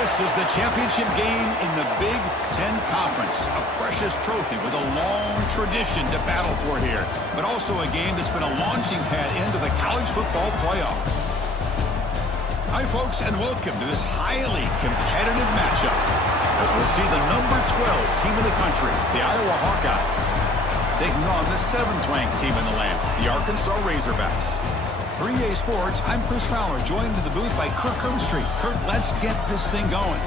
This is the championship game in the Big Ten Conference. A precious trophy with a long tradition to battle for here, but also a game that's been a launching pad into the college football playoff. Hi, folks, and welcome to this highly competitive matchup as we'll see the number 12 team in the country, the Iowa Hawkeyes, taking on the 7th-ranked team in the land, the Arkansas Razorbacks. For EA Sports, I'm Chris Fowler, joined to the booth by Kirk Herbstreit. Kirk, let's get this thing going.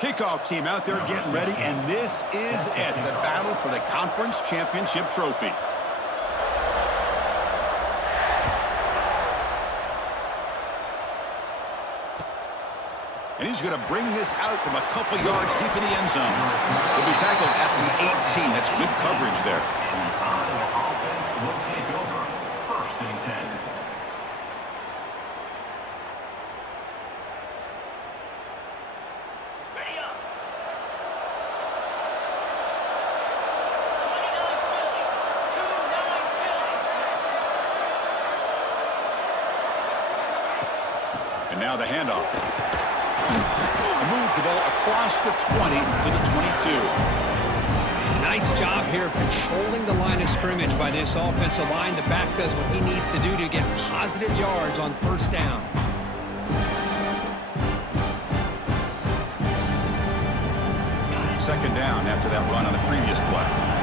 Kickoff team out there getting ready, and this is it, the battle for the conference championship trophy. And he's going to bring this out from a couple yards deep in the end zone. He'll be tackled at the 18. That's good coverage there. And now the handoff. He moves the ball across the 20 to the 22. Nice job here of controlling the line of scrimmage by this offensive line. The back does what he needs to do to get positive yards on first down. Second down after that run on the previous play.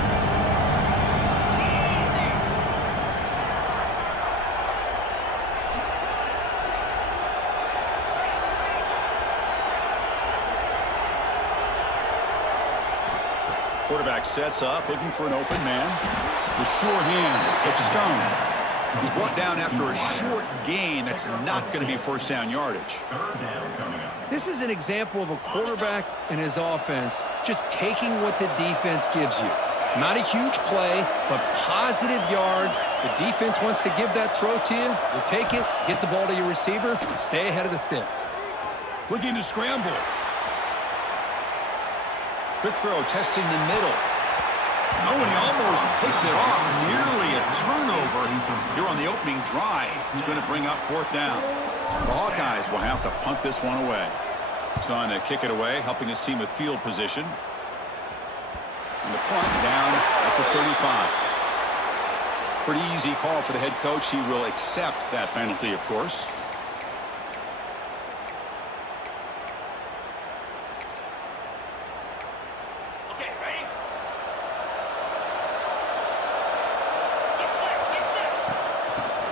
Quarterback sets up, looking for an open man. The sure hands, it's Stone. He's brought down after a short gain that's not going to be first down yardage. This is an example of a quarterback and his offense just taking what the defense gives you. Not a huge play, but positive yards. The defense wants to give that throw to you. You take it, get the ball to your receiver, stay ahead of the sticks. Looking to scramble. Quick throw, testing the middle. Oh, and he almost picked it off. Nearly a turnover here on the opening drive. It's going to bring up fourth down. The Hawkeyes will have to punt this one away. Son to kick it away, helping his team with field position. And the punt down at the 35. Pretty easy call for the head coach. He will accept that penalty, of course.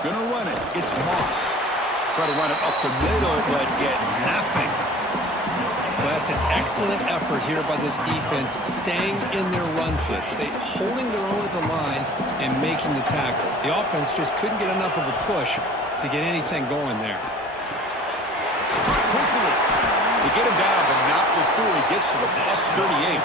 Gonna run it. It's Moss. Try to run it up the middle, but get nothing. Well, that's an excellent effort here by this defense, staying in their run fits. They holding their own at the line and making the tackle. The offense just couldn't get enough of a push to get anything going there. Quickly. They get him down, but not before he gets to the plus 38.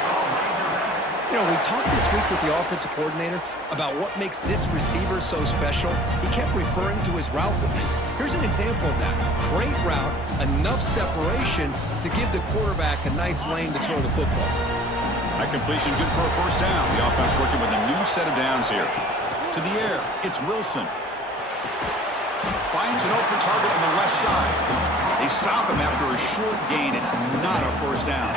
You know, we talked this week with the offensive coordinator about what makes this receiver so special. He kept referring to his route running. Here's an example of that. Great route, enough separation to give the quarterback a nice lane to throw the football. That completion good for a first down. The offense working with a new set of downs here. To the air, it's Wilson. Finds an open target on the left side. They stop him after a short gain. It's not a first down.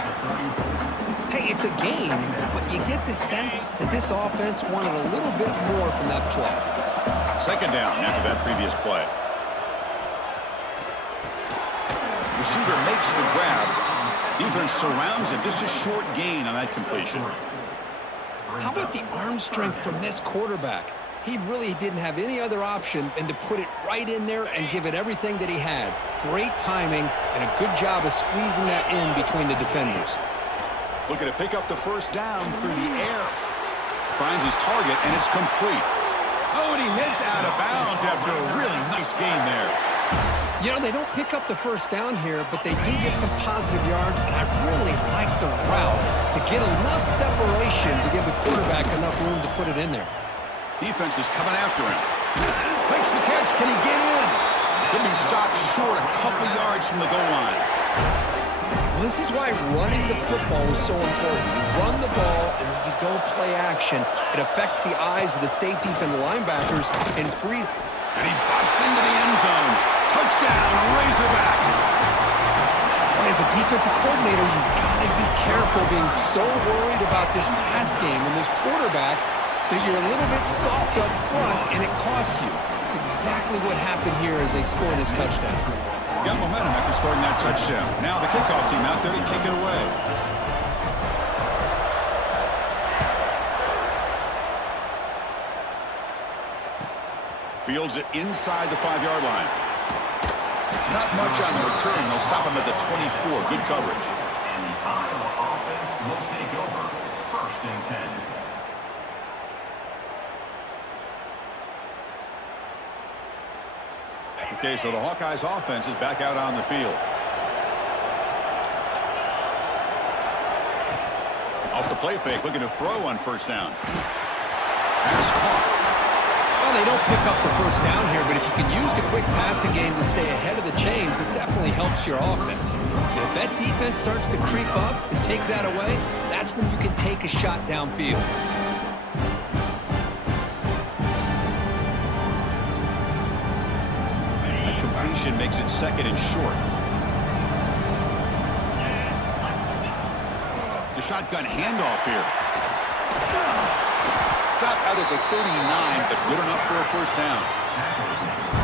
Hey, it's a game, but you get the sense that this offense wanted a little bit more from that play. Second down after that previous play. Receiver makes the grab. Defense surrounds him. Just a short gain on that completion. How about the arm strength from this quarterback? He really didn't have any other option than to put it right in there and give it everything that he had. Great timing and a good job of squeezing that in between the defenders. Looking to pick up the first down through the air. Finds his target, and it's complete. and he heads out of bounds after a really nice gain there. You know, they don't pick up the first down here, but they do get some positive yards, and I really like the route to get enough separation to give the quarterback enough room to put it in there. Defense is coming after him. Makes the catch. Can he get in? He'll be stopped short a couple yards from the goal line. Well, this is why running the football is so important. You run the ball, and then you go play action. It affects the eyes of the safeties and the linebackers and frees. And he busts into the end zone. Touchdown, Razorbacks. Boy, as a defensive coordinator, you've got to be careful being so worried about this pass game and this quarterback that you're a little bit soft up front, and it costs you. It's exactly what happened here as they scored this touchdown. Got momentum after scoring that touchdown. Now the kickoff team out there to kick it away. Fields it inside the 5-yard line. Not much on the return. They'll stop him at the 24. Good coverage. And the Iowa offense will take over. 1st and 10. Okay, so the Hawkeyes offense is back out on the field. Off the play fake, looking to throw on 1st down. Pass caught. Well, they don't pick up the first down here, but if you can use the quick passing game to stay ahead of the chains, it definitely helps your offense. And if that defense starts to creep up and take that away, that's when you can take a shot downfield. That completion makes it 2nd and short. The shotgun handoff here. Stop out at the 39, but good enough for a 1st down.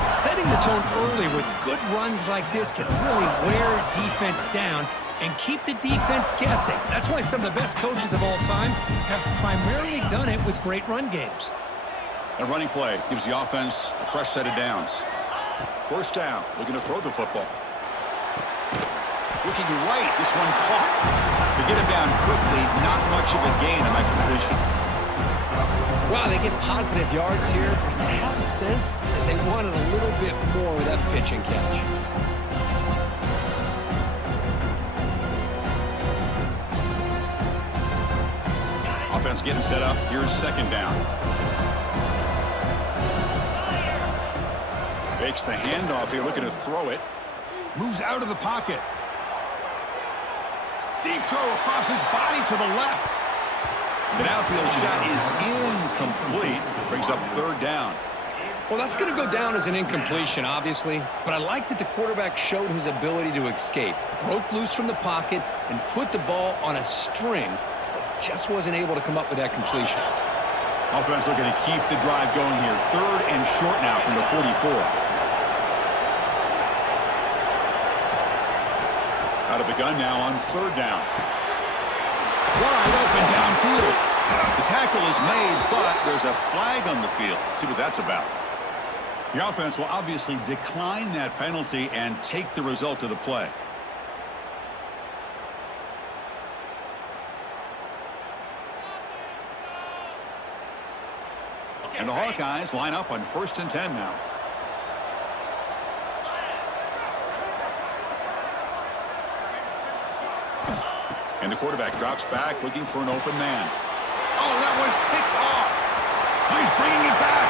Setting the tone early with good runs like this can really wear defense down and keep the defense guessing. That's why some of the best coaches of all time have primarily done it with great run games. A running play gives the offense a fresh set of downs. 1st down, looking to throw the football. Looking right, this one caught. To get him down quickly, not much of a gain on that completion. Wow, they get positive yards here. I have a sense that they wanted a little bit more with that pitch and catch. Offense getting set up. Here's 2nd down. Fakes the handoff here, looking to throw it. Moves out of the pocket. Deep throw across his body to the left. The downfield shot is incomplete. Brings up 3rd down. Well, that's going to go down as an incompletion, obviously, but I like that the quarterback showed his ability to escape. Broke loose from the pocket and put the ball on a string, but he just wasn't able to come up with that completion. Offense looking to keep the drive going here. 3rd and short now from the 44. Out of the gun now on 3rd down. Wide open downfield. The tackle is made, but there's a flag on the field. Let's see what that's about. Your offense will obviously decline that penalty and take the result of the play. And the Hawkeyes line up on 1st and 10 now. And the quarterback drops back, looking for an open man. Oh, that one's picked off. He's bringing it back.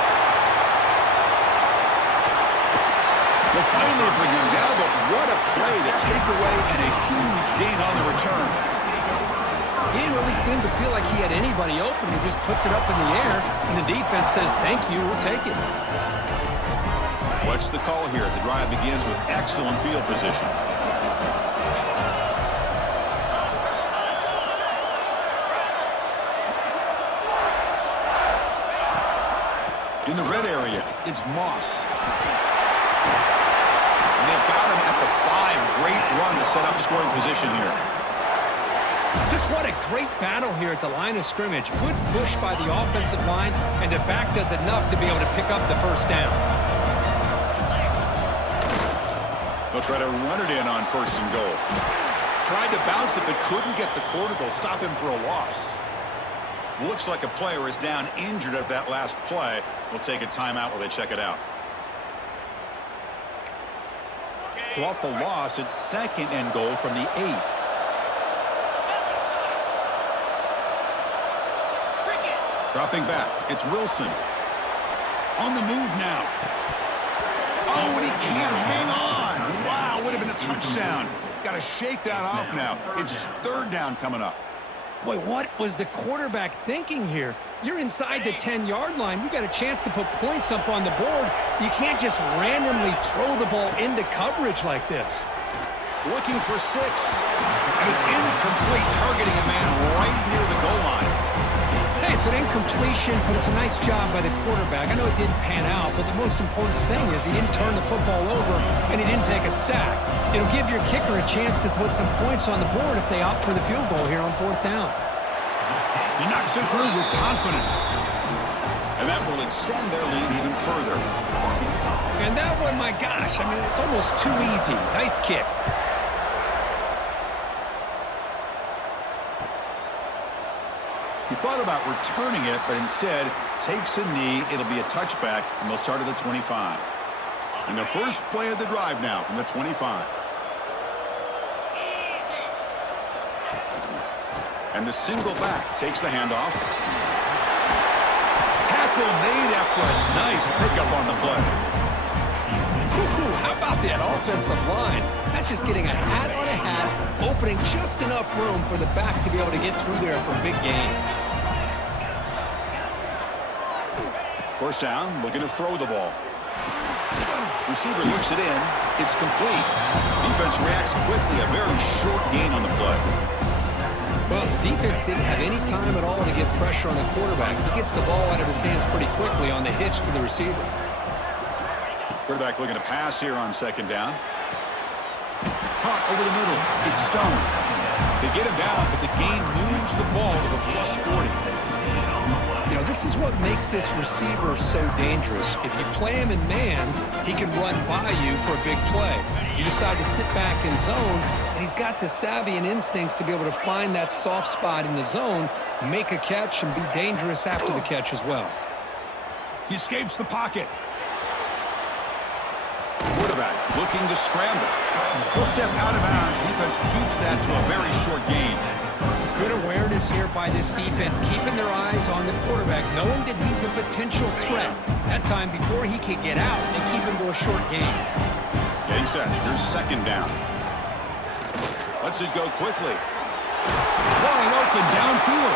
They'll finally bring him down, but what a play, the takeaway, and a huge gain on the return. He didn't really seem to feel like he had anybody open. He just puts it up in the air, and the defense says, thank you, we'll take it. What's the call here? The drive begins with excellent field position. In the red area, it's Moss. And they've got him at the 5. Great run to set up scoring position here. Just what a great battle here at the line of scrimmage. Good push by the offensive line, and the back does enough to be able to pick up the 1st down. They'll try to run it in on 1st and goal. Tried to bounce it, but couldn't get the corner. They'll stop him for a loss. Looks like a player is down injured at that last play. We'll take a timeout while they check it out. So off the loss, it's 2nd and goal from the 8. Dropping back, it's Wilson. On the move now. Oh, and he can't hang on. Wow, would have been a touchdown. Got to shake that off now. It's 3rd down coming up. Boy, what was the quarterback thinking here? You're inside the 10-yard line. You got a chance to put points up on the board. You can't just randomly throw the ball into coverage like this. Looking for 6. And it's incomplete, targeting a man right near the goal line. Hey, it's an incompletion, but it's a nice job by the quarterback. I know it didn't pan out, but the most important thing is he didn't turn the football over and he didn't take a sack. It'll give your kicker a chance to put some points on the board if they opt for the field goal here on 4th down. He knocks it through with confidence. And that will extend their lead even further. And that one, my gosh, I mean, it's almost too easy. Nice kick. He thought about returning it, but instead takes a knee. It'll be a touchback, and they'll start at the 25. And the first play of the drive now from the 25. And the single back takes the handoff. Tackle made after a nice pickup on the play. Ooh, how about that offensive line? That's just getting a hat on a hat, opening just enough room for the back to be able to get through there for a big gain. First down, looking to throw the ball. Receiver looks it in. It's complete. Defense reacts quickly. A very short gain on the play. Well, defense didn't have any time at all to get pressure on the quarterback. He gets the ball out of his hands pretty quickly on the hitch to the receiver. Quarterback looking to pass here on 2nd down. Caught over the middle. It's Stone. They get him down, but the gain moves the ball to the +40. You know, this is what makes this receiver so dangerous. If you play him in man, he can run by you for a big play. You decide to sit back in zone, and he's got the savvy and instincts to be able to find that soft spot in the zone, make a catch, and be dangerous after the catch as well. He escapes the pocket. Quarterback looking to scramble. He'll step out of bounds. Defense keeps that to a very short gain. Good awareness here by this defense, keeping their eyes on the quarterback, knowing that he's a potential threat. That time before he can get out and keep him to a short gain. Getting set. Here's 2nd down. Lets it go quickly. Wide open downfield.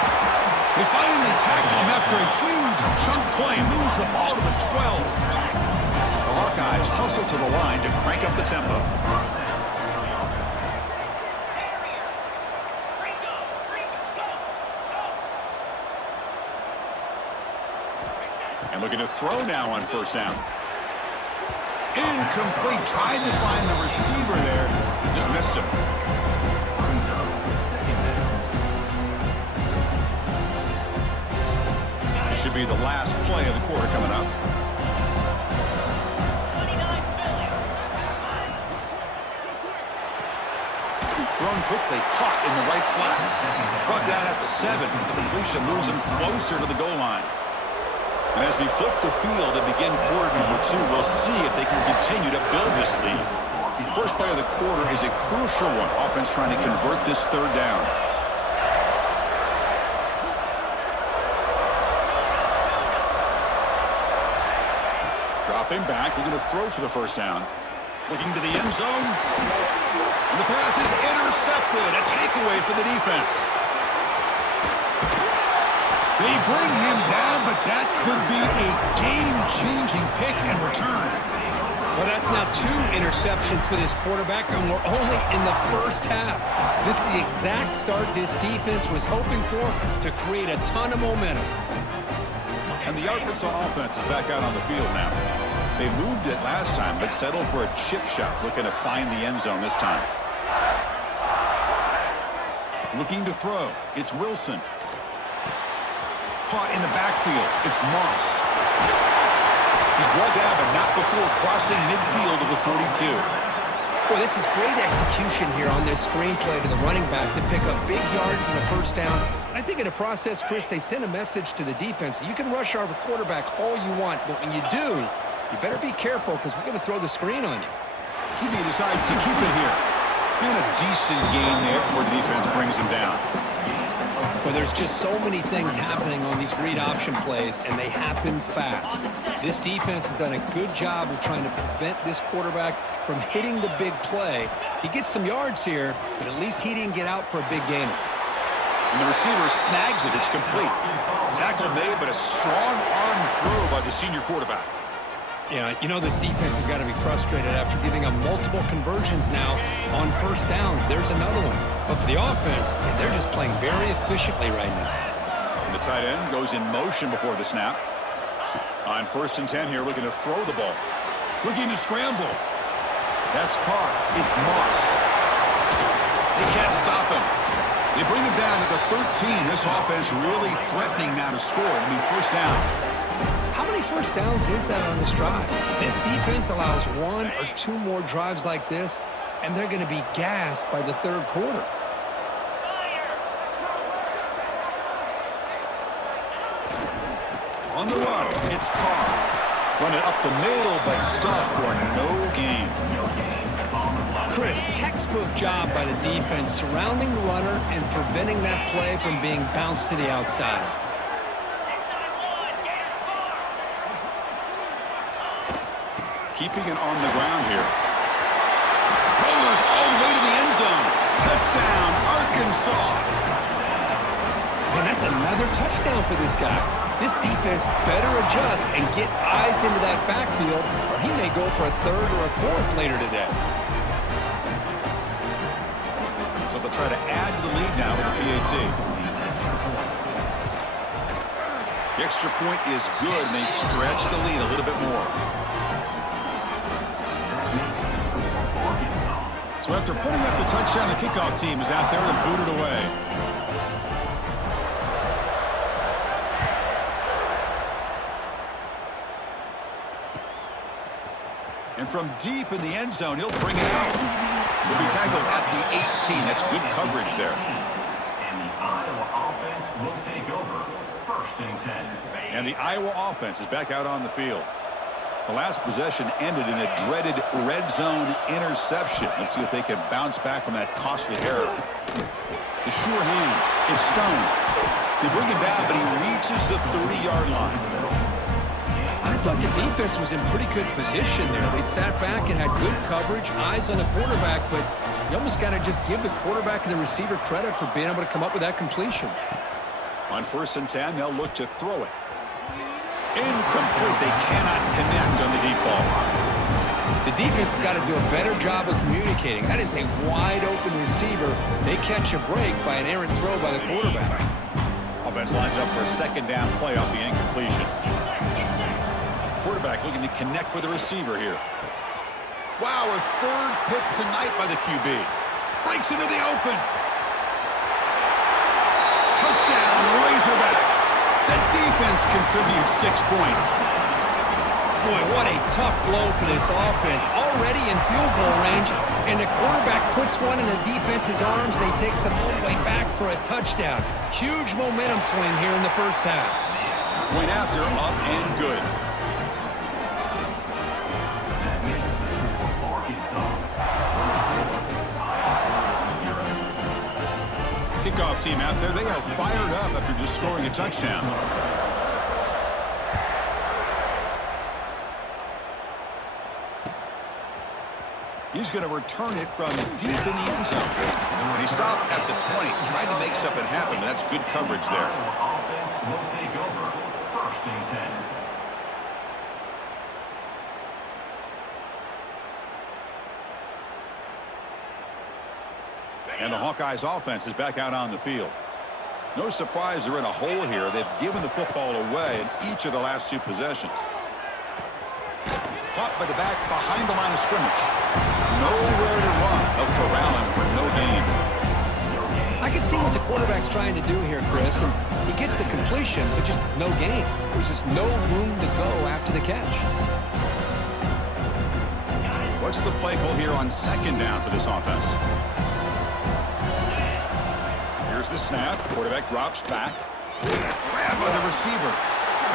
They finally tackle him after a huge chunk play. Moves the ball to the 12. The Hawkeyes hustle to the line to crank up the tempo. And looking to throw now on 1st down. Incomplete. Tried to find the receiver there. Just missed him. This should be the last play of the quarter coming up. Thrown quickly, caught in the right flat. Brought down at the 7. The completion moves him closer to the goal line. And as we flip the field to begin quarter number 2, we'll see if they can continue to build this lead. First play of the quarter is a crucial one. Offense trying to convert this 3rd down. Dropping back, looking to throw for the 1st down. Looking to the end zone. And the pass is intercepted. A takeaway for the defense. They bring him down, but that could be a game-changing pick and return. Well, that's now 2 interceptions for this quarterback, and we're only in the first half. This is the exact start this defense was hoping for to create a ton of momentum. And the Arkansas offense is back out on the field now. They moved it last time, but settled for a chip shot, looking to find the end zone this time. Looking to throw. It's Wilson. Caught in the backfield. It's Moss. He's brought down, but not before crossing midfield of the 42. Boy, this is great execution here on this screenplay to the running back to pick up big yards in the 1st down I think in the process, Chris, they send a message to the defense. You can rush our quarterback all you want, but when you do, you better be careful because we're going to throw the screen on you. QB decides to keep it here. And a decent gain there before the defense brings him down. Well, there's just so many things happening on these read option plays, and they happen fast. This defense has done a good job of trying to prevent this quarterback from hitting the big play. He gets some yards here, but at least he didn't get out for a big gain. And the receiver snags it. It's complete. Tackle made, but a strong arm throw by the senior quarterback. Yeah, you know this defense has got to be frustrated after giving up multiple conversions now on first downs. There's another one. But for the offense, man, they're just playing very efficiently right now. And the tight end goes in motion before the snap. On 1st and 10 here, looking to throw the ball. Looking to scramble. That's caught. It's Moss. They can't stop him. They bring him down at the 13. This offense really threatening now to score. It'll be first down. How many first downs is that on this drive? This defense allows 1 or 2 more drives like this, and they're going to be gassed by the third quarter. On the run, it's Carr. Run it up the middle, but stuff for no gain. Chris, textbook job by the defense surrounding the runner and preventing that play from being bounced to the outside. Keeping it on the ground here. Rollers all the way to the end zone. Touchdown, Arkansas. And that's another touchdown for this guy. This defense better adjust and get eyes into that backfield, or he may go for a 3rd or a 4th later today. So they'll try to add to the lead now with the PAT. The extra point is good, and they stretch the lead a little bit more. So after putting up the touchdown, the kickoff team is out there and booted away. And from deep in the end zone, he'll bring it out. He'll be tackled at the 18. That's good coverage there. And the Iowa offense will take over 1st and 10. And the Iowa offense is back out on the field. The last possession ended in a dreaded red zone interception. Let's see if they can bounce back from that costly error. The sure hands. It's Stone. They bring him down, but he reaches the 30-yard line. I thought the defense was in pretty good position there. They sat back and had good coverage, eyes on the quarterback, but you almost got to just give the quarterback and the receiver credit for being able to come up with that completion. On 1st and 10, they'll look to throw it. Incomplete. They cannot connect on the deep ball. The defense has got to do a better job of communicating. That is a wide-open receiver. They catch a break by an errant throw by the quarterback. Offense lines up for a 2nd down play off the incompletion. Quarterback looking to connect with the receiver here. Wow, a 3rd pick tonight by the QB. Breaks into the open. Touchdown, Razorbacks. The defense contributes 6 points. Boy, what a tough blow for this offense. Already in field goal range, and the quarterback puts one in the defense's arms, and he takes it all the way back for a touchdown. Huge momentum swing here in the first half. Point after, up and good. Kickoff team out there, they are fired up after just scoring a touchdown. He's going to return it from deep in the end zone. And he stopped at the 20, tried to make something happen, but that's good coverage there. Offense will take over 1st and 10. And the Hawkeyes offense is back out on the field. No surprise they're in a hole here. They've given the football away in each of the last 2 possessions. Caught by the back behind the line of scrimmage. Nowhere to run. They'll corral him for no gain. I can see what the quarterback's trying to do here, Chris, and he gets the completion, but just no gain. There's just no room to go after the catch. What's the play call here on 2nd down for this offense? Here's the snap. Quarterback drops back. Grab by the receiver.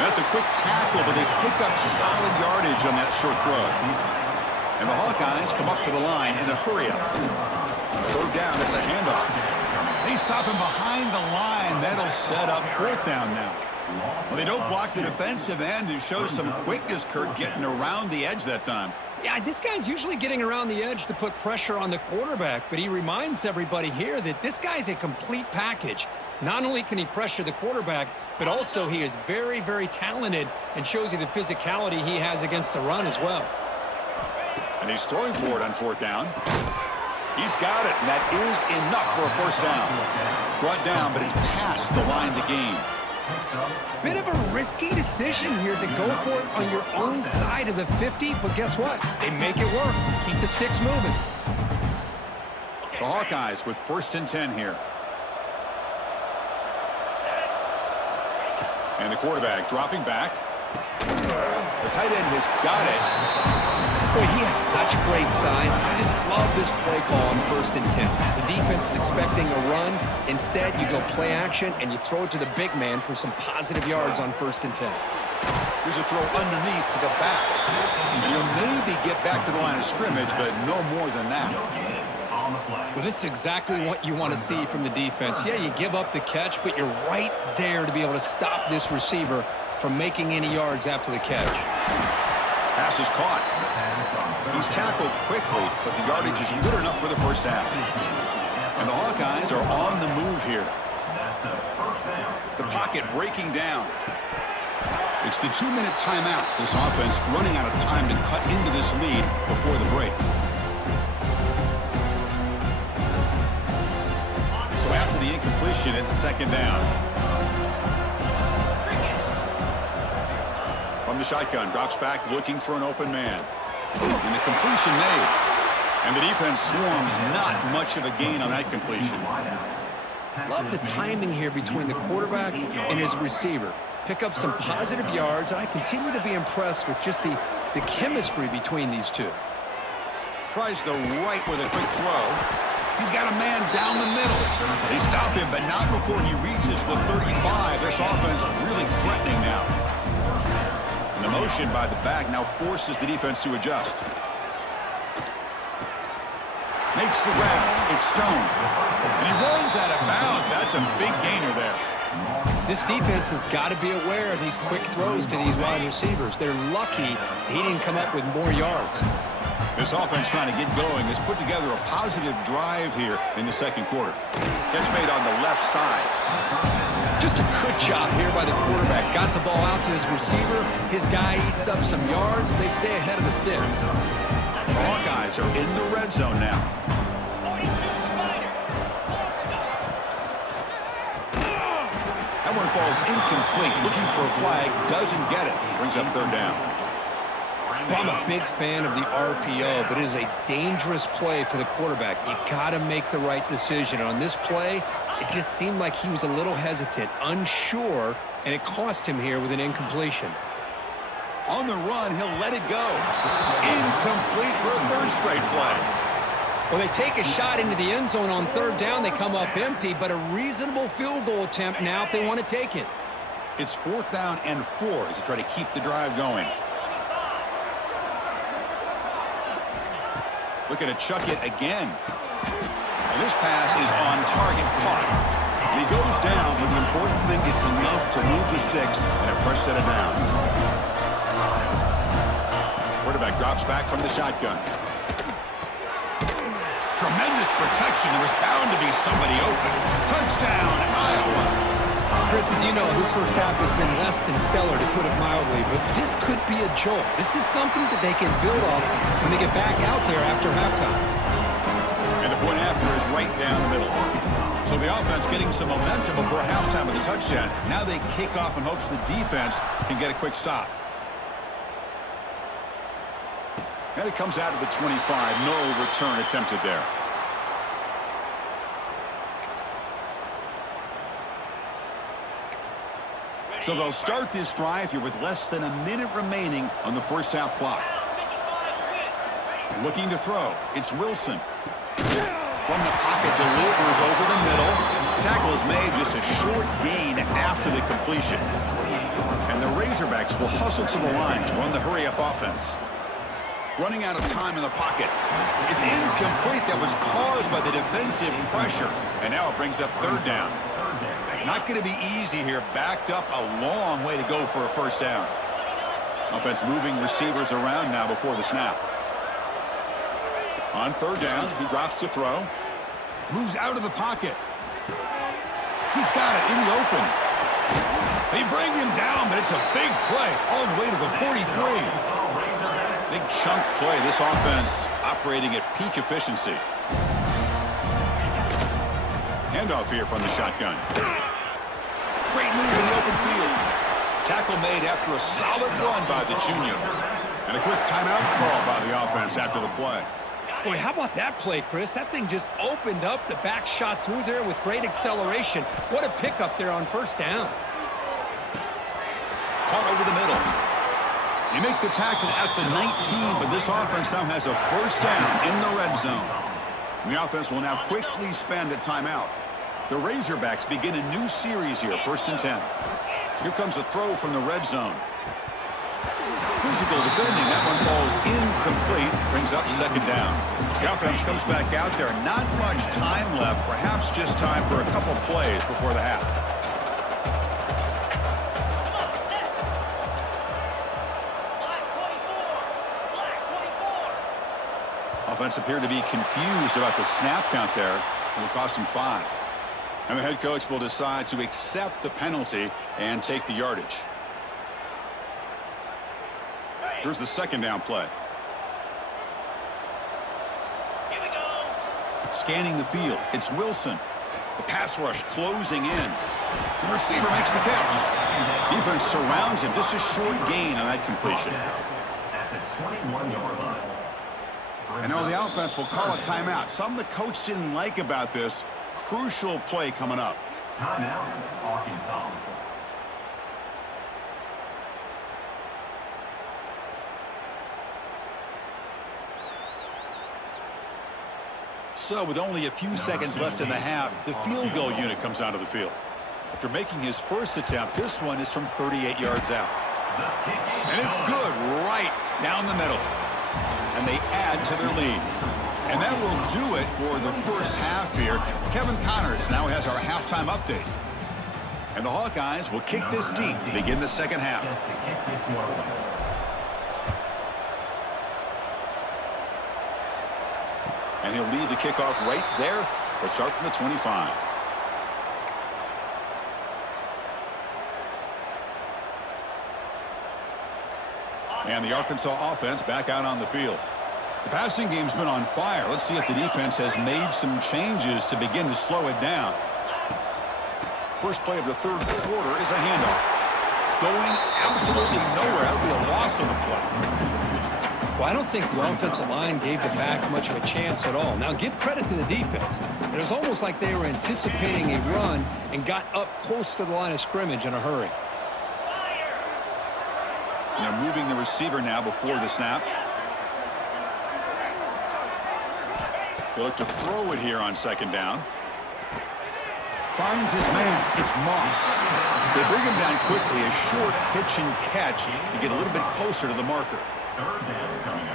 That's a quick tackle, but they pick up solid yardage on that short throw. And the Hawkeyes come up to the line in a hurry-up. Third down, it's a handoff. They stop him behind the line. That'll set up fourth down now. Well, they don't block the defensive end and show some quickness, Kurt, getting around the edge that time. Yeah, this guy's usually getting around the edge to put pressure on the quarterback, but he reminds everybody here that this guy's a complete package. Not only can he pressure the quarterback, but also he is very, very talented and shows you the physicality he has against the run as well. And he's throwing for it on fourth down. He's got it, and that is enough for a first down. Brought down, but it's past the line to gain. Bit of a risky decision here to go for it on your own side of the 50, but guess what? They make it work. Keep the sticks moving. The Hawkeyes with 1st and 10 here. And the quarterback dropping back. The tight end has got it. Boy, he has such great size. I just love this play call on 1st and 10. The defense is expecting a run. Instead, you go play action, and you throw it to the big man for some positive yards on 1st and 10. Here's a throw underneath to the back. And you'll maybe get back to the line of scrimmage, but no more than that. Well, this is exactly what you want to see from the defense. Yeah, you give up the catch, but you're right there to be able to stop this receiver from making any yards after the catch. Pass is caught. He's tackled quickly, but the yardage is good enough for the first down. And the Hawkeyes are on the move here. The pocket breaking down. It's the 2-minute timeout. This offense running out of time to cut into this lead before the break. So after the incompletion, it's 2nd down. From the shotgun, drops back looking for an open man. And the completion made. And the defense swarms, not much of a gain on that completion. Love the timing here between the quarterback and his receiver. Pick up some positive yards, and I continue to be impressed with just the chemistry between these two. Tries the right with a quick throw. He's got a man down the middle. They stop him, but not before he reaches the 35. This offense really threatening now. And the motion by the back now forces the defense to adjust. Makes the grab. It's Stone. And he runs out of bounds. That's a big gainer there. This defense has got to be aware of these quick throws to these wide receivers. They're lucky he didn't come up with more yards. This offense trying to get going has put together a positive drive here in the 2nd quarter. Catch made on the left side. Just a good job here by the quarterback. Got the ball out to his receiver. His guy eats up some yards. They stay ahead of the sticks. The Hawkeyes are in the red zone now. That one falls incomplete. Looking for a flag. Doesn't get it. Brings up 3rd down. I'm a big fan of the RPO, but it is a dangerous play for the quarterback. You got to make the right decision. On this play, it just seemed like he was a little hesitant, unsure, and it cost him here with an incompletion. On the run, he'll let it go. Incomplete for a 3rd straight play. Well, they take a shot into the end zone on 3rd down. They come up empty, but a reasonable field goal attempt now if they want to take it. It's 4th down and 4 as they try to keep the drive going. Looking to chuck it again. And this pass is on target, caught. And he goes down, but the important thing is enough to move the sticks and a fresh set of downs. Quarterback drops back from the shotgun. Tremendous protection. There was bound to be somebody open. Touchdown, Iowa. Chris, as you know, this first half has been less than stellar, to put it mildly, but this could be a jolt. This is something that they can build off when they get back out there after halftime. And the point after is right down the middle. So the offense getting some momentum before halftime with a touchdown. Now they kick off in hopes the defense can get a quick stop. And it comes out of the 25. No return attempted there. So they'll start this drive here with less than a minute remaining on the first half clock. Looking to throw. It's Wilson. From the pocket, delivers over the middle. Tackle is made, just a short gain after the completion. And the Razorbacks will hustle to the line to run the hurry-up offense. Running out of time in the pocket. It's incomplete. That was caused by the defensive pressure. And now it brings up third down. Not going to be easy here. Backed up a long way to go for a first down. Offense moving receivers around now before the snap. On third down, he drops to throw. Moves out of the pocket. He's got it in the open. They bring him down, but it's a big play all the way to the 43. Big chunk play. This offense operating at peak efficiency. Handoff here from the shotgun. Great move in the open field. Tackle made after a solid run by the junior. And a quick timeout call by the offense after the play. Boy, how about that play, Chris? That thing just opened up. The back shot through there with great acceleration. What a pickup there on first down. Caught over the middle. You make the tackle at the 19, but this offense now has a first down in the red zone. And the offense will now quickly spend a timeout. The Razorbacks begin a new series here, 1st and 10. Here comes a throw from the red zone. Physical defending. That one falls incomplete. Brings up second down. The offense comes back out there. Not much time left. Perhaps just time for a couple plays before the half. Offense appeared to be confused about the snap count there. It will cost him 5. And the head coach will decide to accept the penalty and take the yardage. Here's the second down play. Here we go. Scanning the field. It's Wilson. The pass rush closing in. The receiver makes the catch. Defense surrounds him. Just a short gain on that completion. At the 21-yard line. And now the offense will call a timeout. Something the coach didn't like about this. Crucial play coming up. Timeout, Arkansas. So with only a few seconds left in the half, the field goal unit comes onto the field. After making his first attempt, this one is from 38 yards out. And it's good right down the middle. And they add to their lead. And that will do it for the first half here. Kevin Connors now has our halftime update. And the Hawkeyes will kick this deep to begin the second half. And he'll lead the kickoff right there. They'll start from the 25. And the Arkansas offense back out on the field. The passing game's been on fire. Let's see if the defense has made some changes to begin to slow it down. First play of the third quarter is a handoff. Going absolutely nowhere. That would be a loss on the play. Well, I don't think the offensive line gave the back much of a chance at all. Now, give credit to the defense. It was almost like they were anticipating a run and got up close to the line of scrimmage in a hurry. And they're moving the receiver now before the snap. They look to throw it here on second down. Finds his man. It's Moss. They bring him down quickly. A short pitch and catch to get a little bit closer to the marker.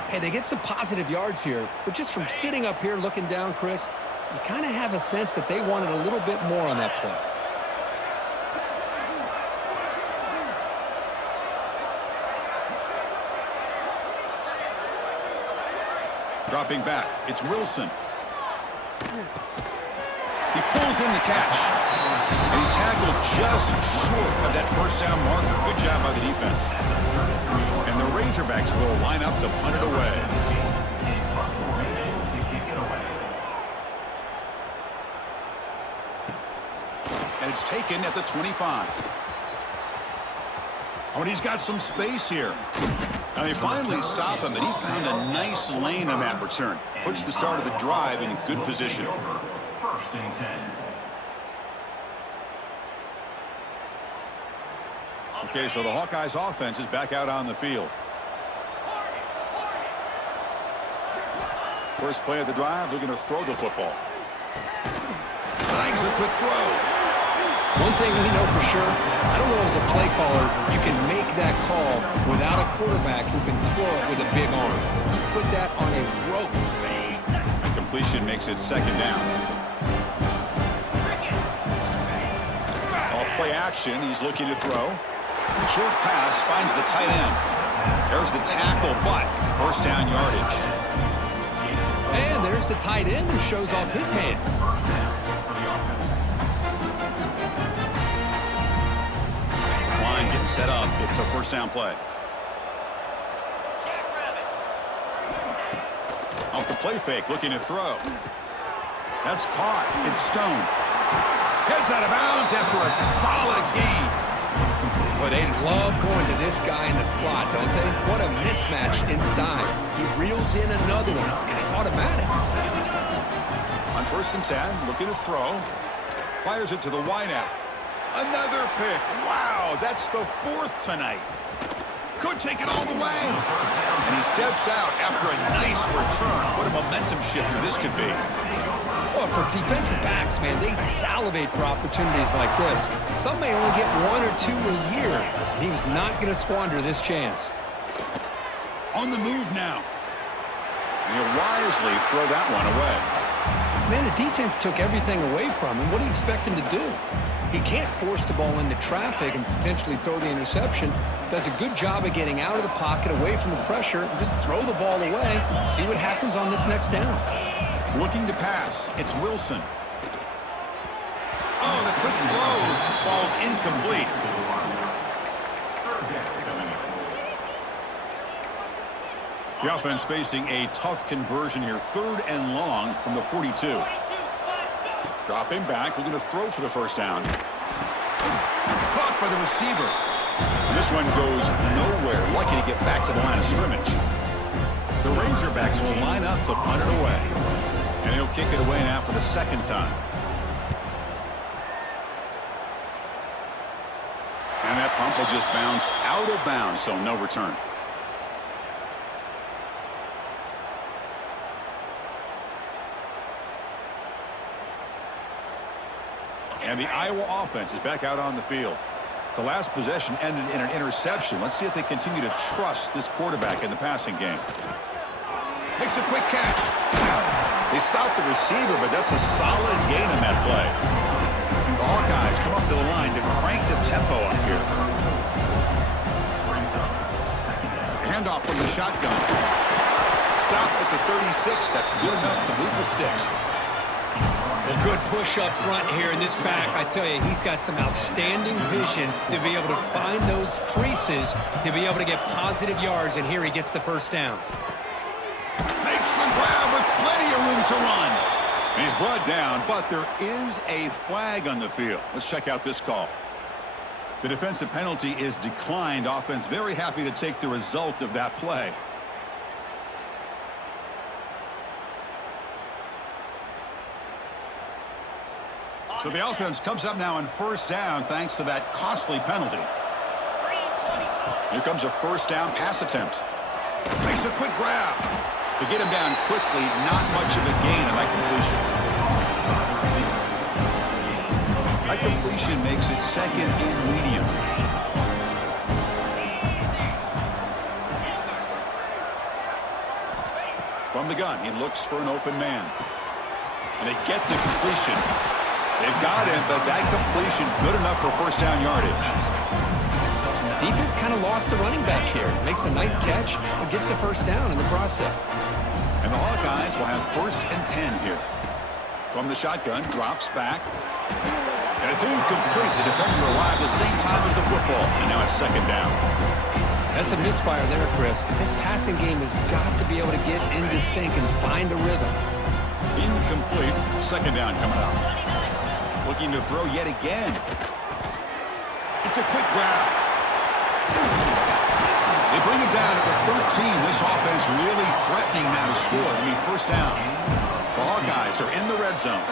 Hey, they get some positive yards here, but just from sitting up here looking down, Chris, you kind of have a sense that they wanted a little bit more on that play. Dropping back. It's Wilson. He pulls in the catch. And he's tackled just short of that first down marker. Good job by the defense. And the Razorbacks will line up to punt it away. And it's taken at the 25. Oh, and he's got some space here. Now they finally stop him, and he found a nice lane on that return. Puts the start of the drive in good position. First and 10. Okay, so the Hawkeyes offense is back out on the field. First play of the drive, they're going to throw the football. snags the quick throw. One thing we know for sure, I don't know as a play caller, you can make that call without a quarterback who can throw it with a big arm. He put that on a rope. A completion makes it second down. Off play action, he's looking to throw. Short pass finds the tight end. There's the tackle, but first down yardage. And there's the tight end who shows off his hands. This line getting set up. It's a first down play. Off the play fake, looking to throw. That's caught. It's Stone. Heads out of bounds after a solid gain. But they love going to this guy in the slot, don't they? What a mismatch inside. He reels in another one. This guy's automatic. On 1st and 10, looking to throw. Fires it to the wideout. Another pick. Wow, that's the 4th tonight. Could take it all the way. And he steps out after a nice return. What a momentum shifter this could be. Well, for defensive backs, man, they salivate for opportunities like this. Some may only get 1 or 2 a year, and he was not going to squander this chance. On the move now. And he'll wisely throw that one away. Man, the defense took everything away from him. What do you expect him to do? He can't force the ball into traffic and potentially throw the interception. Does a good job of getting out of the pocket, away from the pressure, and just throw the ball away. See what happens on this next down. Looking to pass. It's Wilson. Oh, the quick throw falls incomplete. The offense facing a tough conversion here. 3rd and long from the 42. Dropping back, looking to throw for the first down. Caught by the receiver. And this one goes nowhere. Lucky to get back to the line of scrimmage. The Razorbacks will line up to punt it away. And he'll kick it away now for the 2nd time. And that pump will just bounce out of bounds, so no return. And the Iowa offense is back out on the field. The last possession ended in an interception. Let's see if they continue to trust this quarterback in the passing game. Makes a quick catch. They stopped the receiver, but that's a solid gain in that play. The Hawkeyes come up to the line to crank the tempo up here. Handoff from the shotgun. Stopped at the 36. That's good enough to move the sticks. Well, good push up front here in this back. I tell you, he's got some outstanding vision to be able to find those creases, to be able to get positive yards, and here he gets the first down. Makes the grab with plenty of room to run. And he's brought down, but there is a flag on the field. Let's check out this call. The defensive penalty is declined. Offense very happy to take the result of that play. So the offense comes up now on 1st down thanks to that costly penalty. Here comes a 1st down pass attempt. Makes a quick grab. To get him down quickly, not much of a gain on that completion. That completion makes it 2nd and medium. From the gun, he looks for an open man. And they get the completion. They've got him, but that completion good enough for first down yardage. Defense kind of lost a running back here. Makes a nice catch and gets the first down in the process. And the Hawkeyes will have 1st and 10 here. From the shotgun, drops back. And it's incomplete. The defender arrived the same time as the football. And now it's 2nd down. That's a misfire there, Chris. This passing game has got to be able to get into sync and find a rhythm. Incomplete. 2nd down coming up. Looking to throw yet again. It's a quick grab. They bring him down at the 13. This offense really threatening now to score. I mean, 1st down. The Hawkeyes are in the red zone.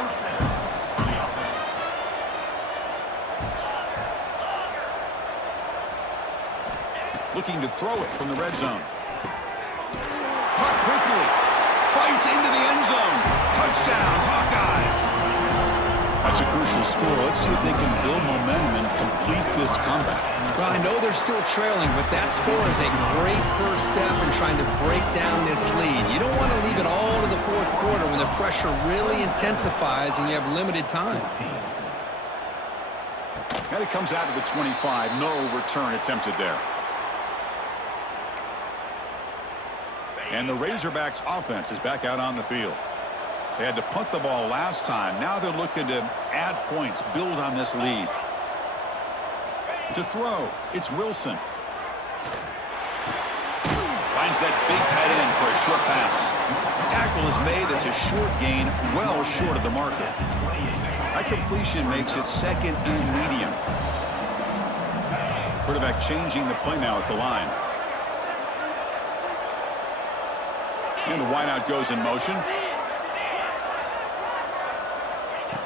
Looking to throw it from the red zone. Caught quickly. Fights into the end zone. Touchdown, Hawkeyes. That's a crucial score. Let's see if they can build momentum and complete this comeback. Well, I know they're still trailing, but that score is a great first step in trying to break down this lead. You don't want to leave it all to the fourth quarter when the pressure really intensifies and you have limited time. And it comes out to the 25. No return attempted there. And the Razorbacks offense is back out on the field. They had to punt the ball last time. Now they're looking to add points, build on this lead. To throw, it's Wilson. Finds that big tight end for a short pass. Tackle is made. That's a short gain, well short of the marker. That completion makes it second and medium. Quarterback changing the play now at the line. And the wideout goes in motion.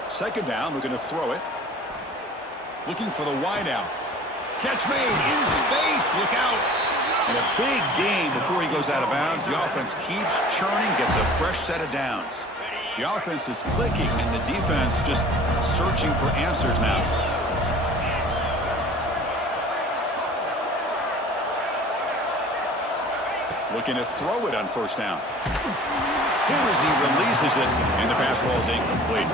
Second down, we're going to throw it. Looking for the wideout. Catch made in space. Look out. And a big gain before he goes out of bounds. The offense keeps churning, gets a fresh set of downs. The offense is clicking, and the defense just searching for answers now. Looking to throw it on first down. Here as he releases it, and the pass ball is incomplete.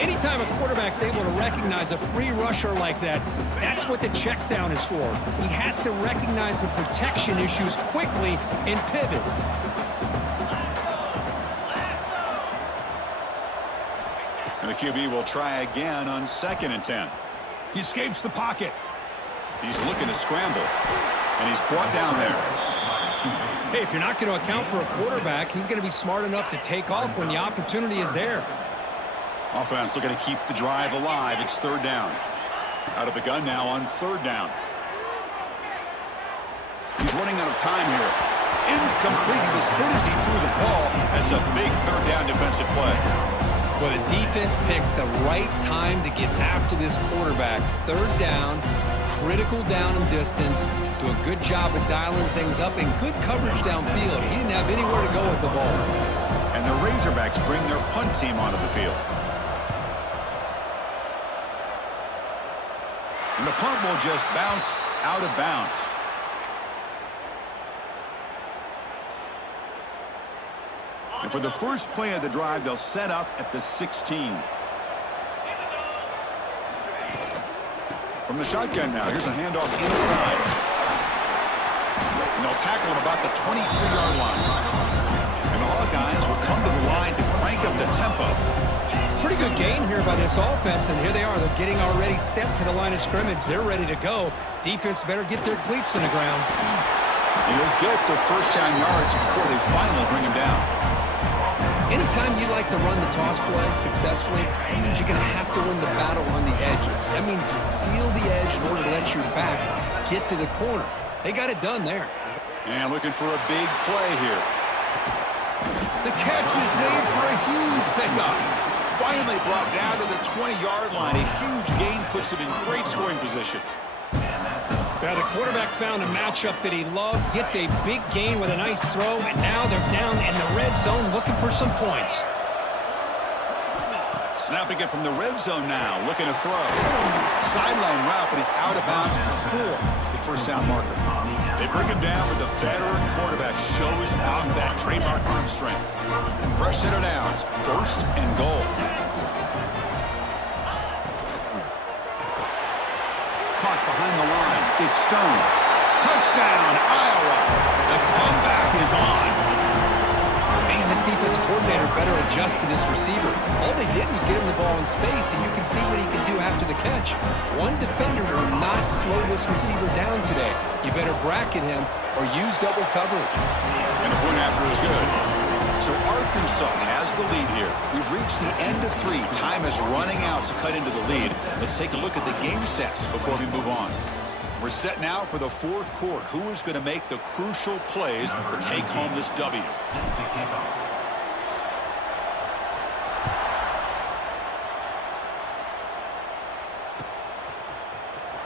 Anytime a quarterback's able to recognize a free rusher like that, that's what the check down is for. He has to recognize the protection issues quickly and pivot. And the QB will try again on 2nd and 10. He escapes the pocket. He's looking to scramble, and he's brought down there. Hey, if you're not going to account for a quarterback, he's going to be smart enough to take off when the opportunity is there. Offense looking to keep the drive alive. It's 3rd down. Out of the gun now on 3rd down. He's running out of time here. Incomplete. He was hit as he threw the ball. That's a big 3rd down defensive play. Well, the defense picks the right time to get after this quarterback. 3rd down, critical down and distance. Do a good job of dialing things up and good coverage downfield. He didn't have anywhere to go with the ball. And the Razorbacks bring their punt team onto the field. And the punt will just bounce out of bounds. And for the first play of the drive, they'll set up at the 16. From the shotgun now, here's a handoff inside. And they'll tackle him about the 23-yard line. And the Hawkeyes will come to the line to crank up the tempo. Pretty good gain here by this offense, and here they are. They're getting already set to the line of scrimmage. They're ready to go. Defense better get their cleats in the ground. They'll get the first down yards before they finally bring him down. Anytime you like to run the toss play successfully, that means you're going to have to win the battle on the edges. That means you seal the edge in order to let your back get to the corner. They got it done there. And looking for a big play here. The catch is made for a huge pickup. Finally brought down to the 20-yard line. A huge gain puts him in great scoring position. Now the quarterback found a matchup that he loved, gets a big gain with a nice throw, and now they're down in the red zone looking for some points. Snapping it from the red zone now, looking to throw. Sideline route, but he's out of bounds before the first down marker. They bring him down, but the veteran quarterback shows off that trademark arm strength. Fresh set of downs, 1st and goal. Caught behind the line. It's Stone. Touchdown, Iowa. The comeback is on. Man, this defense coordinator better adjust to this receiver. All they did was get him the ball in space, and you can see what he can do after the catch. One defender will not slow this receiver down today. You better bracket him or use double coverage. And the point after is good. So Arkansas has the lead here. We've reached the end of 3. Time is running out to cut into the lead. Let's take a look at the game sets before we move on. We're set now for the 4th quarter. Who is going to make the crucial plays to take home this W?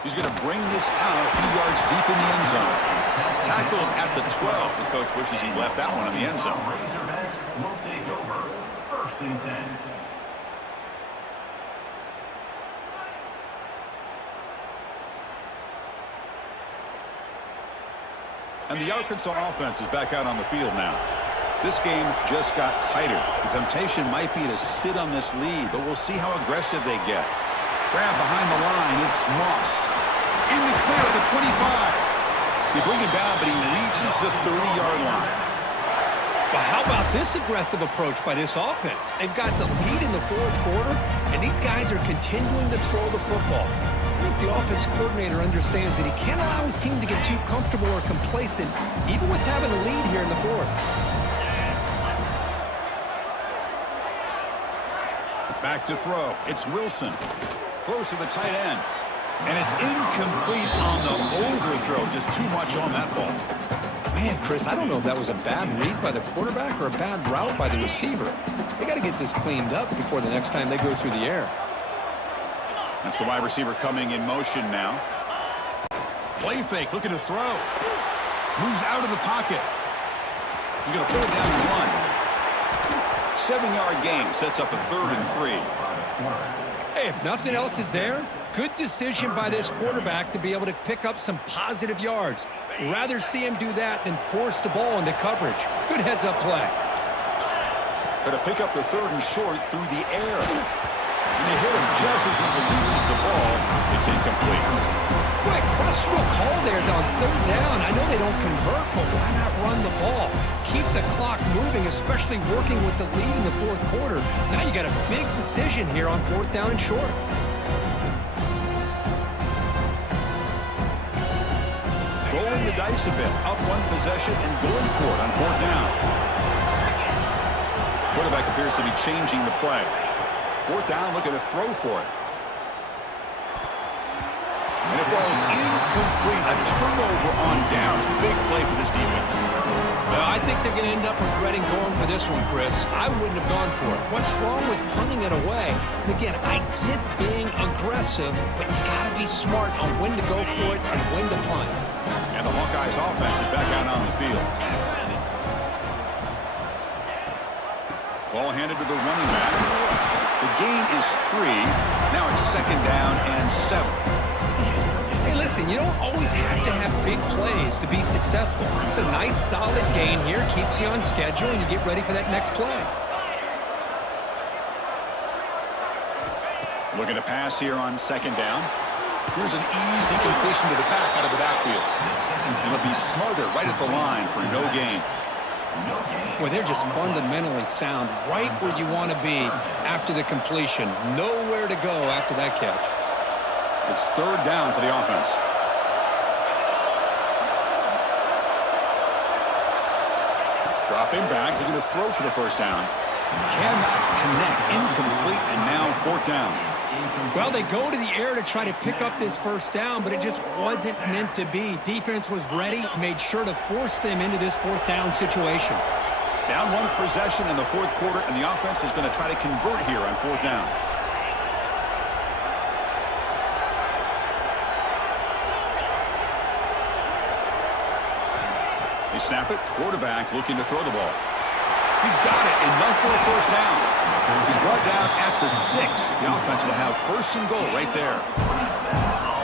He's going to bring this out a few yards deep in the end zone. Tackled at the 12. The coach wishes he left that one in the end zone. Razorbacks will take over 1st and 10. And the Arkansas offense is back out on the field now. This game just got tighter. The temptation might be to sit on this lead, but we'll see how aggressive they get. Grab behind the line. It's Moss. In the clear at the 25. They bring him down, but he reaches the 30-yard line. Well, how about this aggressive approach by this offense? They've got the lead in the fourth quarter, and these guys are continuing to throw the football. I think the offense coordinator understands that he can't allow his team to get too comfortable or complacent, even with having a lead here in the fourth. Back to throw. It's Wilson. Throws to the tight end. And it's incomplete on the overthrow. Just too much on that ball. Man, Chris, I don't know if that was a bad read by the quarterback or a bad route by the receiver. They got to get this cleaned up before the next time they go through the air. That's the wide receiver coming in motion now. Play fake, looking to throw. Moves out of the pocket. He's going to pull it down and run. 7-yard gain sets up a 3rd and 3. Hey, if nothing else is there, good decision by this quarterback to be able to pick up some positive yards. Rather see him do that than force the ball into coverage. Good heads-up play. Going to pick up the 3rd and short through the air. And they hit him just as he releases the ball. It's incomplete. Boy, questionable call there on 3rd down. I know they don't convert, but why not run the ball? Keep the clock moving, especially working with the lead in the fourth quarter. Now you got a big decision here on 4th down and short. Rolling the dice a bit. Up one possession and going for it on 4th down. Quarterback appears to be changing the play. 4th down, looking to throw for it. And it falls incomplete. A turnover on downs. Big play for this defense. Well, I think they're going to end up regretting going for this one, Chris. I wouldn't have gone for it. What's wrong with punting it away? And again, I get being aggressive, but you got to be smart on when to go for it and when to punt. And the Hawkeyes offense is back out on the field. Ball handed to the running back. The gain is 3. Now it's 2nd down and 7. Hey, listen, you don't always have to have big plays to be successful. It's a nice, solid gain here. Keeps you on schedule, and you get ready for that next play. Looking to pass here on 2nd down. Here's an easy completion to the back out of the backfield. And it'll be smothered right at the line for no gain. Boy, they're just fundamentally sound right where you want to be after the completion. Nowhere to go after that catch. It's 3rd down for the offense. Dropping back, looking to throw for the 1st down. Cannot connect, incomplete, and now 4th down. Well, they go to the air to try to pick up this 1st down, but it just wasn't meant to be. Defense was ready, made sure to force them into this 4th down situation. Down one possession in the 4th quarter, and the offense is going to try to convert here on 4th down. They snap it. Quarterback looking to throw the ball. He's got it. Enough for a 1st down. He's brought down at the 6. The offense will have 1st and goal right there.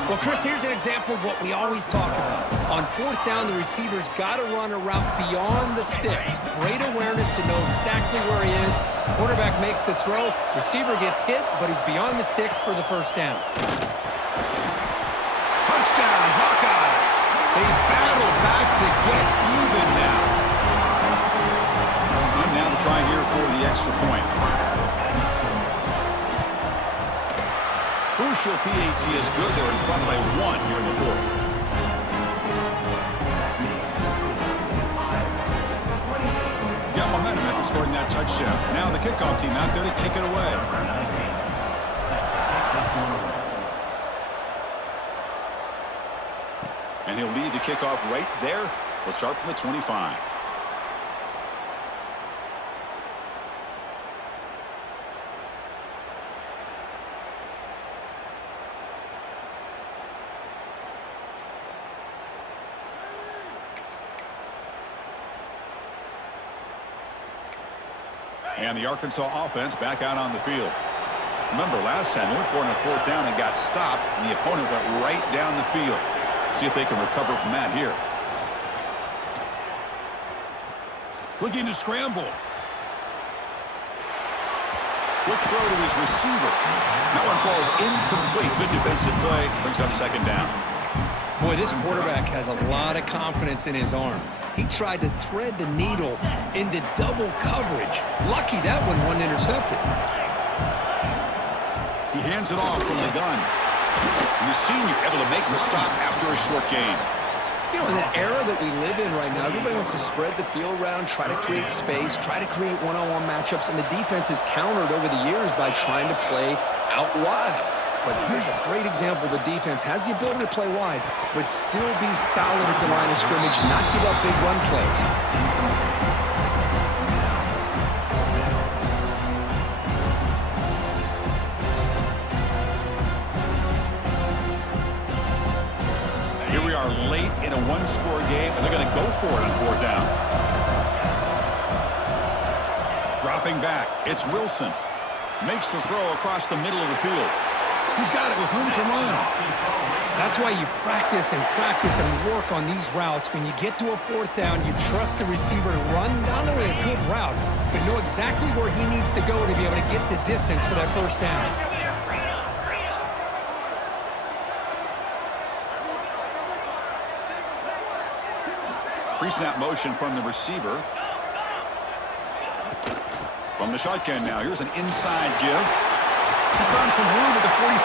Well, Chris, here's an example of what we always talk about. On 4th down, the receiver's got to run a route beyond the sticks. Great awareness to know exactly where he is. Quarterback makes the throw. Receiver gets hit, but he's beyond the sticks for the 1st down. Touchdown, Hawkeyes. They battle back to get even now. And now to try here for the extra point. Crucial PAT is good. They're in front by 1 here in the 4th. Got momentum after scoring that touchdown. Now the kickoff team out there to kick it away. And he'll lead the kickoff right there. They'll start from the 25. And the Arkansas offense back out on the field. Remember, last time they went for it on 4th down and got stopped, and the opponent went right down the field. See if they can recover from that here. Looking to scramble. Quick throw to his receiver. That one falls incomplete. Good defensive play. Brings up second down. Boy, this quarterback has a lot of confidence in his arm. He tried to thread the needle into double coverage. Lucky that one wasn't intercepted. He hands it off from the gun. And the senior able to make the stop after a short gain. You know, in the era that we live in right now, everybody wants to spread the field around, try to create space, try to create one-on-one matchups, and the defense has countered over the years by trying to play out wide. But here's a great example. The defense has the ability to play wide, but still be solid at the line of scrimmage, not give up big run plays. Here we are late in a one-score game, and they're going to go for it on fourth down. Dropping back, it's Wilson. Makes the throw across the middle of the field. He's got it with room to run. That's why you practice and work on these routes. When you get to a fourth down, you trust the receiver to run not only a good route, but know exactly where he needs to go to be able to get the distance for that first down. Pre-snap motion from the receiver. From the shotgun now, here's an inside give. He's found some room at the 45.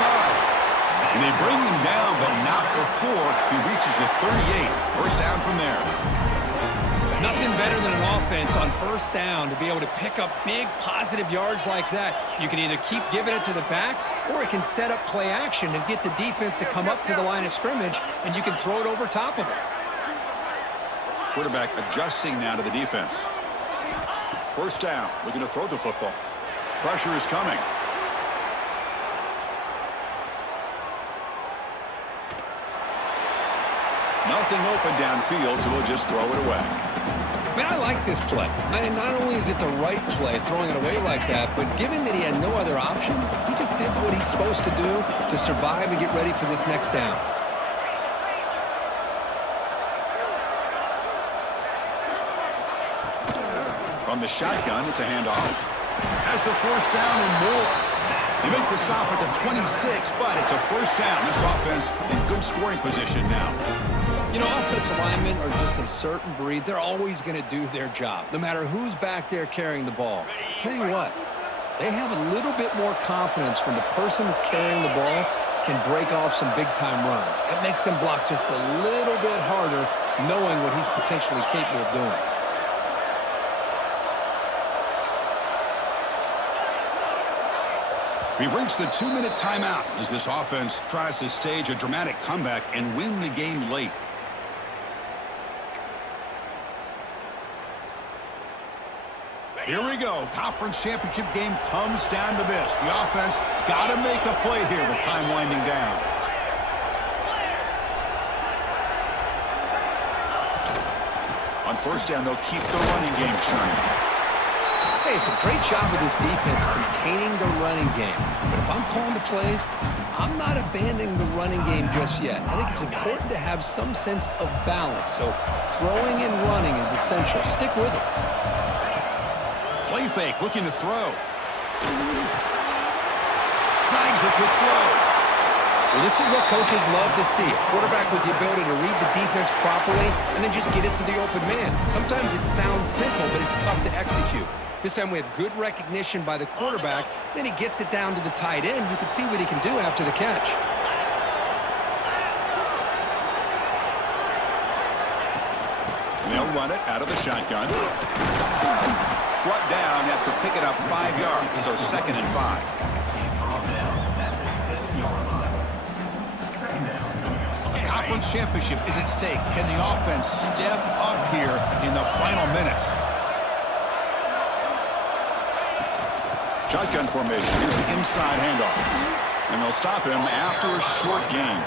And they bring him down, but not before he reaches the 38. First down from there. Nothing better than an offense on first down to be able to pick up big positive yards like that. You can either keep giving it to the back, or it can set up play action and get the defense to come up to the line of scrimmage, and you can throw it over top of it. Quarterback adjusting now to the defense. First down, looking to throw the football. Pressure is coming. Nothing open downfield, so we'll just throw it away. Man, I like this play. Not only is it the right play, throwing it away like that, but given that he had no other option, he just did what he's supposed to do to survive and get ready for this next down. From the shotgun, it's a handoff. Has the first down and more. They make the stop at the 26, but it's a first down. This offense in good scoring position now. You know, offensive linemen are just a certain breed. They're always going to do their job, no matter who's back there carrying the ball. I'll tell you what, they have a little bit more confidence when the person that's carrying the ball can break off some big-time runs. That makes them block just a little bit harder, knowing what he's potentially capable of doing. We've reached the 2-minute timeout as this offense tries to stage a dramatic comeback and win the game late. Here we go. Conference championship game comes down to this. The offense got to make a play here with time winding down. On first down, they'll keep the running game churning. Hey, it's a great job of this defense containing the running game. But if I'm calling the plays, I'm not abandoning the running game just yet. I think it's important to have some sense of balance. So throwing and running is essential. Stick with it. Play fake, looking to throw. Snags it with throw. Well, this is what coaches love to see. A quarterback with the ability to read the defense properly and then just get it to the open man. Sometimes it sounds simple, but it's tough to execute. This time we have good recognition by the quarterback. Then he gets it down to the tight end. You can see what he can do after the catch. They'll run it out of the shotgun. Brought down after picking up 5 yards, so 2nd and 5. A conference championship is at stake. Can the offense step up here in the final minutes? Shotgun formation. Here's an inside handoff. And they'll stop him after a short gain.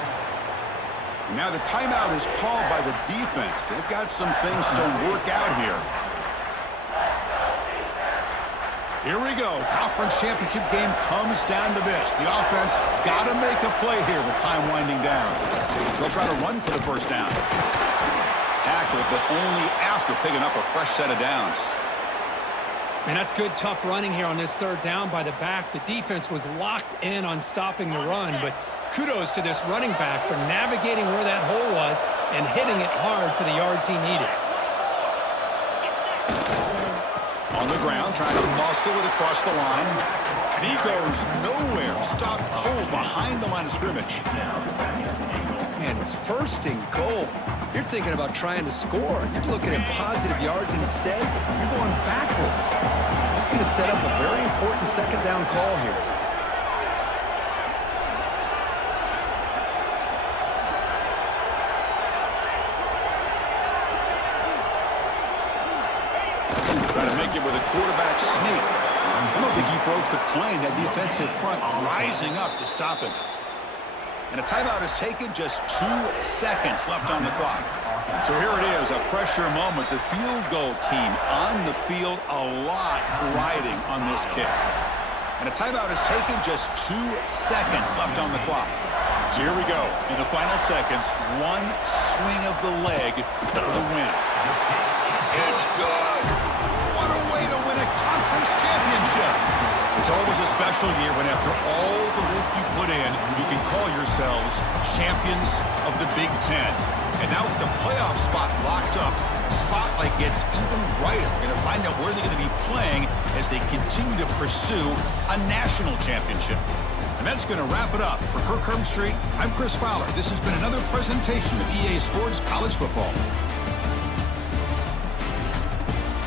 And now the timeout is called by the defense. They've got some things to work out here. Here we go. Conference championship game comes down to this. The offense got to make a play here with time winding down. They'll try to run for the first down. Tackled but only after picking up a fresh set of downs. And that's good, tough running here on this third down by the back. The defense was locked in on stopping the run, but kudos to this running back for navigating where that hole was and hitting it hard for the yards he needed. On the ground, trying to muscle it across the line. And he goes nowhere. Stopped cold behind the line of scrimmage. Man, it's 1st and goal. You're thinking about trying to score. You're looking at positive yards, and instead, you're going backwards. That's going to set up a very important 2nd down call here. Trying to make it with a quarterback sneak. I don't think he broke the plane. That defensive front rising up to stop him. And a timeout is taken, just 2 seconds left on the clock. So here it is, a pressure moment. The field goal team on the field, a lot riding on this kick. And a timeout is taken, just 2 seconds left on the clock. So here we go. In the final seconds, one swing of the leg for the win. It's good! What a way to win a conference championship! It's always a special year when after all the work you put in, you can call yourselves champions of the Big Ten. And now with the playoff spot locked up, spotlight gets even brighter. We're going to find out where they're going to be playing as they continue to pursue a national championship. And that's going to wrap it up. For Kirk Herbstreit, I'm Chris Fowler. This has been another presentation of EA Sports College Football.